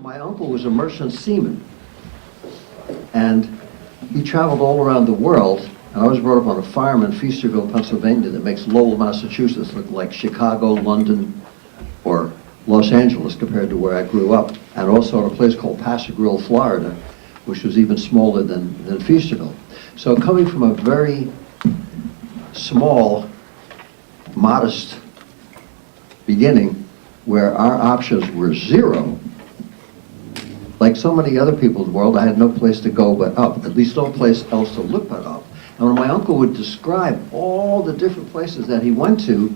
My uncle was a merchant seaman, and he traveled all around the world. And I was brought up on a farm in Feasterville, Pennsylvania, that makes Lowell, Massachusetts look like Chicago, London, or Los Angeles compared to where I grew up, and also at a place called Paso Grill, Florida, which was even smaller than Feasterville. So coming from a very small, modest beginning, where our options were zero, like so many other people in the world, I had no place to go but up, at least no place else to look but up. And when my uncle would describe all the different places that he went to,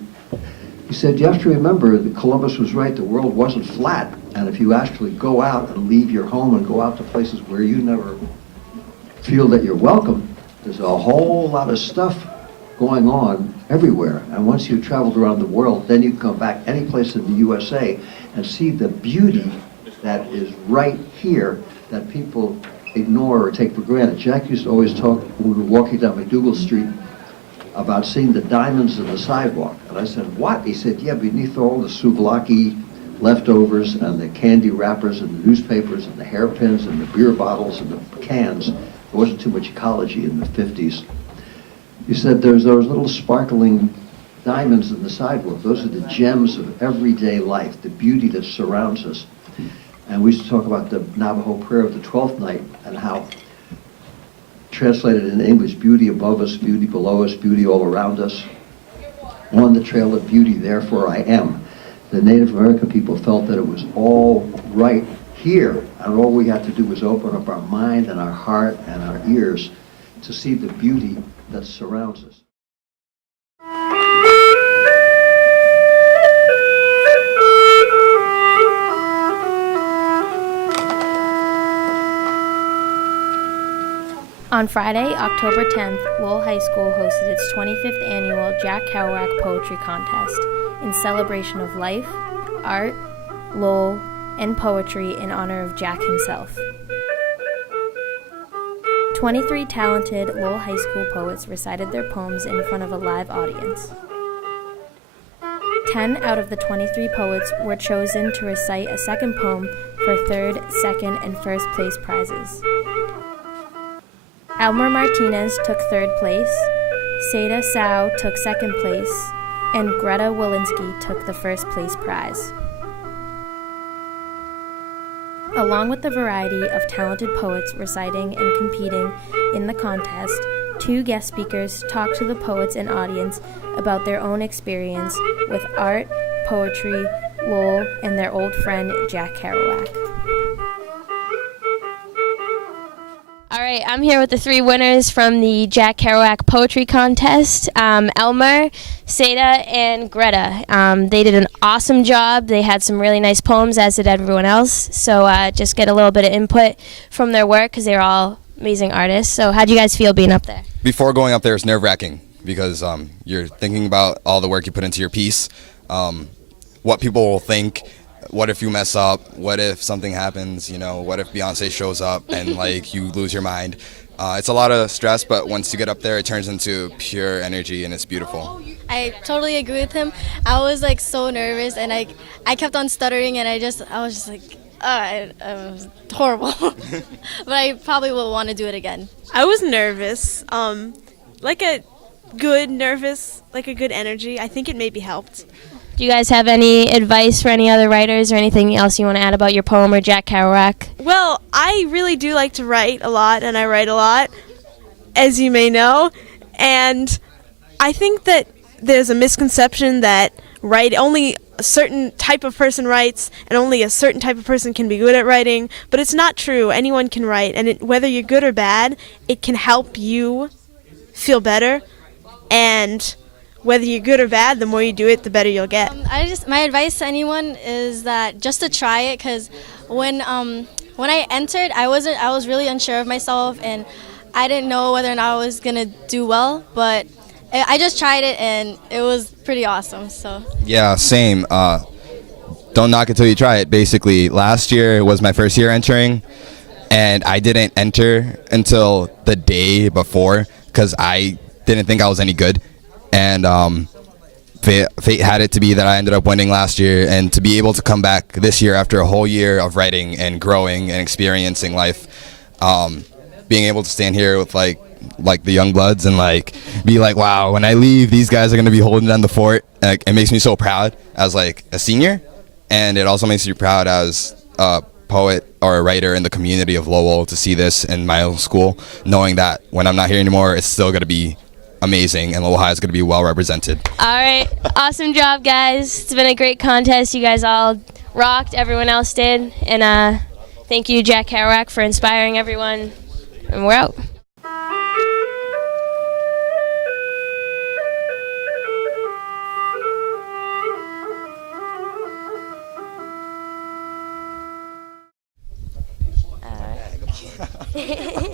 he said, you have to remember that Columbus was right, the world wasn't flat. And if you actually go out and leave your home and go out to places where you never feel that you're welcome, there's a whole lot of stuff going on everywhere. And once you've traveled around the world, then you can come back any place in the USA and see the beauty that is right here that people ignore or take for granted. Jack used to always talk, when we were walking down McDougal Street, about seeing the diamonds in the sidewalk. And I said, what? He said, yeah, beneath all the souvlaki leftovers and the candy wrappers and the newspapers and the hairpins and the beer bottles and the cans, there wasn't too much ecology in the 50s. He said, there's those little sparkling diamonds in the sidewalk. Those are the gems of everyday life, the beauty that surrounds us. And we used to talk about the Navajo prayer of the 12th night and how, translated in English, beauty above us, beauty below us, beauty all around us. On the trail of beauty, therefore I am. The Native American people felt that it was all right here, and all we had to do was open up our mind and our heart and our ears to see the beauty that surrounds us. On Friday, October 10th, Lowell High School hosted its 25th annual Jack Kerouac Poetry Contest in celebration of life, art, Lowell, and poetry in honor of Jack himself. 23 talented Lowell High School poets recited their poems in front of a live audience. 10 out of the 23 poets were chosen to recite a second poem for third, second, and first place prizes. Elmer Martinez took third place, Seda Sao took second place, and Greta Walensky took the first place prize. Along with the variety of talented poets reciting and competing in the contest, 2 guest speakers talked to the poets and audience about their own experience with art, poetry, Lowell, and their old friend Jack Kerouac. All right, I'm here with the 3 winners from the Jack Kerouac Poetry Contest, Elmer, Seda, and Greta. They did an awesome job. They had some really nice poems, as did everyone else. So just get a little bit of input from their work because they're all amazing artists. So how'd you guys feel being up there? Before going up there, it's nerve-wracking because you're thinking about all the work you put into your piece, what people will think. What if you mess up? What if something happens? You know, what if Beyonce shows up and like you lose your mind? It's a lot of stress, but once you get up there, it turns into pure energy and it's beautiful. I totally agree with him. I was like so nervous and I kept on stuttering and I was just like, it was horrible. But I probably will want to do it again. I was nervous, like a good energy. I think it maybe helped. Do you guys have any advice for any other writers or anything else you want to add about your poem or Jack Kerouac? Well, I really do like to write a lot, and I write a lot, as you may know. And I think that there's a misconception that only a certain type of person writes, and only a certain type of person can be good at writing. But it's not true. Anyone can write, and whether you're good or bad, it can help you feel better. And whether you're good or bad, the more you do it, the better you'll get. My advice to anyone is that just to try it, because when I entered, I was really unsure of myself, and I didn't know whether or not I was gonna do well. But I just tried it, and it was pretty awesome. So yeah, same. Don't knock it till you try it. Basically, last year was my first year entering, and I didn't enter until the day before because I didn't think I was any good. And fate had it to be that I ended up winning last year, and to be able to come back this year after a whole year of writing and growing and experiencing life, being able to stand here with like the young bloods and like be like, wow, when I leave, these guys are going to be holding down the fort. It makes me so proud as like a senior, and it also makes me proud as a poet or a writer in the community of Lowell to see this in my own school, knowing that when I'm not here anymore, it's still going to be amazing and Lowell High is going to be well represented. All right, awesome job, guys. It's been a great contest. You guys all rocked. Everyone else did, and thank you, Jack Kerouac, for inspiring everyone. And we're out. All right.